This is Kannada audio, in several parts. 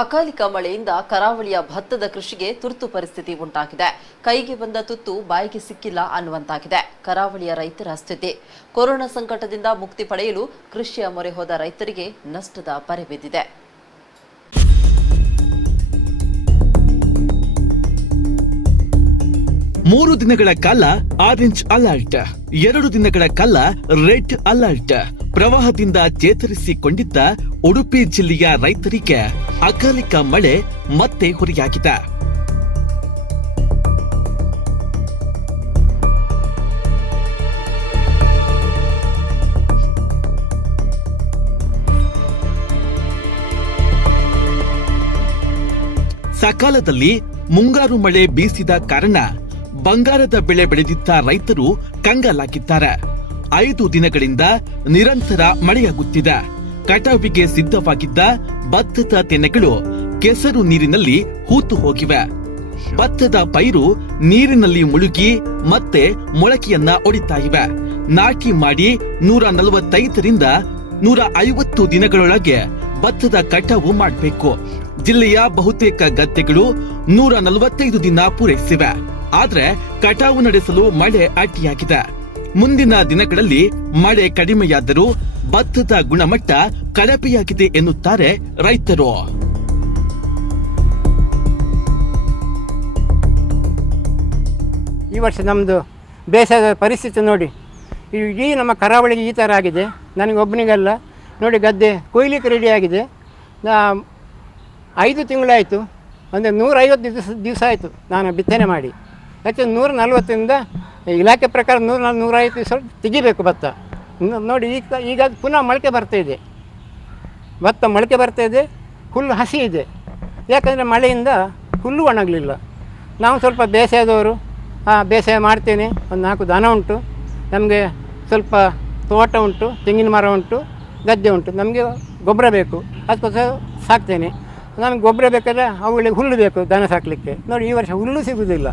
ಅಕಾಲಿಕ ಮಳೆಯಿಂದ ಕರಾವಳಿಯ ಭತ್ತದ ಕೃಷಿಗೆ ತುರ್ತು ಪರಿಸ್ಥಿತಿ ಉಂಟಾಗಿದೆ. ಕೈಗೆ ಬಂದ ತುತ್ತು ಬಾಯಿಗೆ ಸಿಕ್ಕಿಲ್ಲ ಅನ್ನುವಂತಾಗಿದೆ ಕರಾವಳಿಯ ರೈತರ ಸ್ಥಿತಿ. ಕೊರೋನಾ ಸಂಕಟದಿಂದ ಮುಕ್ತಿ ಪಡೆಯಲು ಕೃಷಿಯ ಮೊರೆ ಹೋದ ರೈತರಿಗೆ ನಷ್ಟದ ಬರೆ ಬಿದ್ದಿದೆ. ಮೂರು ದಿನಗಳ ಕಾಲ ಆರೆಂಜ್ ಅಲರ್ಟ್, 2 ದಿನಗಳ ಕಾಲ ರೆಡ್ ಅಲರ್ಟ್. ಪ್ರವಾಹದಿಂದ ಚೇತರಿಸಿಕೊಂಡಿದ್ದ ಉಡುಪಿ ಜಿಲ್ಲೆಯ ರೈತರಿಗೆ ಅಕಾಲಿಕ ಮಳೆ ಮತ್ತೆ ಹೊರೆಯಾಗಿದೆ. ಸಕಾಲದಲ್ಲಿ ಮುಂಗಾರು ಮಳೆ ಬೀಸಿದ ಕಾರಣ ಬಂಗಾರದ ಬೆಳೆ ಬೆಳೆದಿದ್ದ ರೈತರು ಕಂಗಾಲಾಗಿದ್ದಾರೆ. 5 ದಿನಗಳಿಂದ ನಿರಂತರ ಮಳೆಯಾಗುತ್ತಿದೆ. ಕಟಾವಿಗೆ ಸಿದ್ಧವಾಗಿದ್ದ ಭತ್ತದ ತೆನೆಗಳು ಕೆಸರು ನೀರಿನಲ್ಲಿ ಹೂತು ಹೋಗಿವೆ. ಭತ್ತದ ಪೈರು ನೀರಿನಲ್ಲಿ ಮುಳುಗಿ ಮತ್ತೆ ಮೊಳಕೆಯನ್ನ ಒಡಿತಾ ಇವೆ. ನಾಟಿ ಮಾಡಿ 145ರಿಂದ 150 ದಿನಗಳೊಳಗೆ ಭತ್ತದ ಕಟಾವು ಮಾಡಬೇಕು. ಜಿಲ್ಲೆಯ ಬಹುತೇಕ ಗದ್ದೆಗಳು 145 ದಿನ ಪೂರೈಸಿವೆ. ಆದ್ರೆ ಕಟಾವು ನಡೆಸಲು ಮಳೆ ಅಡ್ಡಿಯಾಗಿದೆ. ಮುಂದಿನ ದಿನಗಳಲ್ಲಿ ಮಳೆ ಕಡಿಮೆಯಾದರೂ ಭತ್ತದ ಗುಣಮಟ್ಟ ಕಳಪೆಯಾಗಿದೆ ಎನ್ನುತ್ತಾರೆ ರೈತರು. ಈ ವರ್ಷ ನಮ್ಮದು ಬೇಸಾಯದ ಪರಿಸ್ಥಿತಿ ನೋಡಿ, ಇಡೀ ನಮ್ಮ ಕರಾವಳಿಗೆ ಈ ಥರ ಆಗಿದೆ. ನನಗೊಬ್ಬನಿಗಲ್ಲ ನೋಡಿ, ಗದ್ದೆ ಕೊಯ್ಲಿಕ್ಕೆ ರೆಡಿ ಆಗಿದೆ. 5 ತಿಂಗಳಾಯಿತು, ಅಂದರೆ 150 ದಿವಸ ಆಯಿತು ನಾನು ಬಿತ್ತನೆ ಮಾಡಿ. ಯಾಕೆ 140ರಿಂದ ಇಲಾಖೆ ಪ್ರಕಾರ 150 ದಿವಸ ತೆಗಿಬೇಕು ಭತ್ತ. ನೋಡಿ ಈಗ ಪುನಃ ಮೊಳಕೆ ಬರ್ತಾಯಿದೆ, ಭತ್ತ ಮೊಳಕೆ ಬರ್ತಾಯಿದೆ, ಹುಲ್ಲು ಹಸಿ ಇದೆ. ಯಾಕಂದರೆ ಮಳೆಯಿಂದ ಹುಲ್ಲು ಒಣಗಲಿಲ್ಲ. ನಾವು ಸ್ವಲ್ಪ ಬೇಸಾಯದವರು, ಬೇಸಾಯ ಮಾಡ್ತೇನೆ. ಒಂದು 4 ದನ ಉಂಟು, ನಮಗೆ ಸ್ವಲ್ಪ ತೋಟ ಉಂಟು, ತೆಂಗಿನ ಮರ ಉಂಟು, ಗದ್ದೆ ಉಂಟು. ನಮಗೆ ಗೊಬ್ಬರ ಬೇಕು, ಅದಕ್ಕೋಸ್ಕರ ಸಾಕ್ತೇನೆ. ನಮಗೆ ಗೊಬ್ಬರ ಬೇಕಾದರೆ ಅವುಗಳಿಗೆ ಹುಲ್ಲು ಬೇಕು ದನ ಸಾಕಲಿಕ್ಕೆ. ನೋಡಿ ಈ ವರ್ಷ ಹುಲ್ಲು ಸಿಗುವುದಿಲ್ಲ.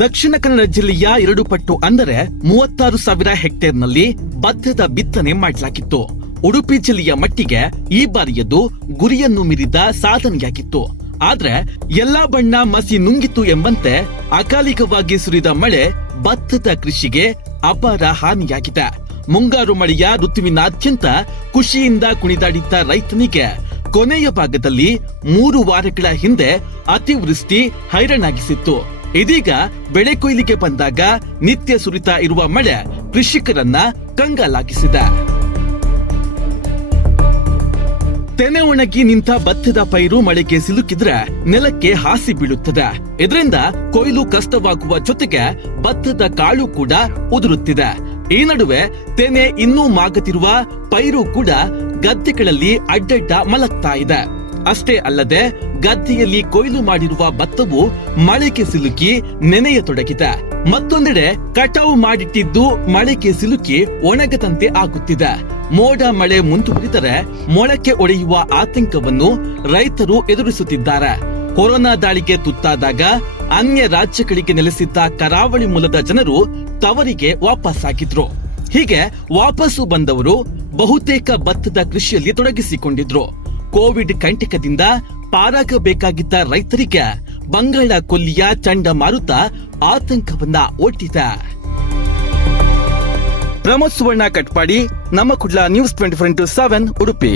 ದಕ್ಷಿಣ ಕನ್ನಡ ಜಿಲ್ಲೆಯ 2 ಪಟ್ಟು ಅಂದರೆ 36,000 ಹೆಕ್ಟೇರ್ನಲ್ಲಿ ಭತ್ತದ ಬಿತ್ತನೆ ಮಾಡಲಾಗಿತ್ತು. ಉಡುಪಿ ಜಿಲ್ಲೆಯ ಮಟ್ಟಿಗೆ ಈ ಬಾರಿಯದು ಗುರಿಯನ್ನು ಮೀರಿದ ಸಾಧನೆಯಾಗಿತ್ತು. ಆದ್ರೆ ಎಲ್ಲಾ ಬಣ್ಣ ಮಸಿ ನುಂಗಿತು ಎಂಬಂತೆ ಅಕಾಲಿಕವಾಗಿ ಸುರಿದ ಮಳೆ ಭತ್ತದ ಕೃಷಿಗೆ ಅಪಾರ ಹಾನಿಯಾಗಿದೆ. ಮುಂಗಾರು ಮಳೆಯ ಋತುವಿನಾದ್ಯಂತ ಖುಷಿಯಿಂದ ಕುಣಿದಾಡಿದ್ದ ರೈತನಿಗೆ ಕೊನೆಯ ಭಾಗದಲ್ಲಿ 3 ವಾರಗಳ ಹಿಂದೆ ಅತಿವೃಷ್ಟಿ ಹೈರಾಣಾಗಿಸಿತ್ತು. ಇದೀಗ ಬೆಳೆ ಕೊಯ್ಲಿಗೆ ಬಂದಾಗ ನಿತ್ಯ ಸುರಿತಾ ಇರುವ ಮಳೆ ಕೃಷಿಕರನ್ನ ಕಂಗಾಲಾಗಿಸಿದೆ. ತೆನೆ ಒಣಗಿ ನಿಂತ ಭತ್ತದ ಪೈರು ಮಳೆಗೆ ಸಿಲುಕಿದ್ರೆ ನೆಲಕ್ಕೆ ಹಾಸಿ ಬೀಳುತ್ತದೆ. ಇದರಿಂದ ಕೊಯ್ಲು ಕಷ್ಟವಾಗುವ ಜೊತೆಗೆ ಭತ್ತದ ಕಾಳು ಕೂಡ ಉದುರುತ್ತಿದೆ. ಈ ನಡುವೆ ತೆನೆ ಇನ್ನೂ ಮಾಗತಿರುವ ಪೈರು ಕೂಡ ಗದ್ದೆಗಳಲ್ಲಿ ಅಡ್ಡಡ್ಡ ಮಲಗ್ತಾ ಇದೆ. ಅಷ್ಟೇ ಅಲ್ಲದೆ ಗದ್ದೆಯಲ್ಲಿ ಕೊಯ್ಲು ಮಾಡಿರುವ ಭತ್ತವು ಮಳೆಗೆ ಸಿಲುಕಿ ನೆನೆಯತೊಡಗಿದೆ. ಮತ್ತೊಂದೆಡೆ ಕಟಾವು ಮಾಡಿಟ್ಟಿದ್ದು ಮಳೆಗೆ ಸಿಲುಕಿ ಒಣಗದಂತೆ ಆಗುತ್ತಿದೆ. ಮೋಡ ಮಳೆ ಮುಂದುವರಿದರೆ ಮೊಳಕೆ ಒಡೆಯುವ ಆತಂಕವನ್ನು ರೈತರು ಎದುರಿಸುತ್ತಿದ್ದಾರೆ. ಕೊರೋನಾ ದಾಳಿಗೆ ತುತ್ತಾದಾಗ ಅನ್ಯ ರಾಜ್ಯಗಳಿಗೆ ನೆಲೆಸಿದ್ದ ಕರಾವಳಿ ಮೂಲದ ಜನರು ತವರಿಗೆ ವಾಪಸ್ಸಾಗಿದ್ರು. ಹೀಗೆ ವಾಪಸ್ಸು ಬಂದವರು ಬಹುತೇಕ ಭತ್ತದ ಕೃಷಿಯಲ್ಲಿ ತೊಡಗಿಸಿಕೊಂಡಿದ್ರು. ಕೋವಿಡ್ ಕಂಟಕದಿಂದ ಪಾರಾಗಬೇಕಾಗಿದ್ದ ರೈತರಿಗೆ ಬಂಗಾಳ ಕೊಲ್ಲಿಯ ಚಂಡಮಾರುತ ಆತಂಕವನ್ನ ಒಡ್ಡಿದೆ. ಪ್ರಮೋದ್ ಸುವರ್ಣ ಕಟ್ಪಾಡಿ, ನಮ್ಮ ಕುಡ್ಲ ನ್ಯೂಸ್ 24x7 ಉಡುಪಿ.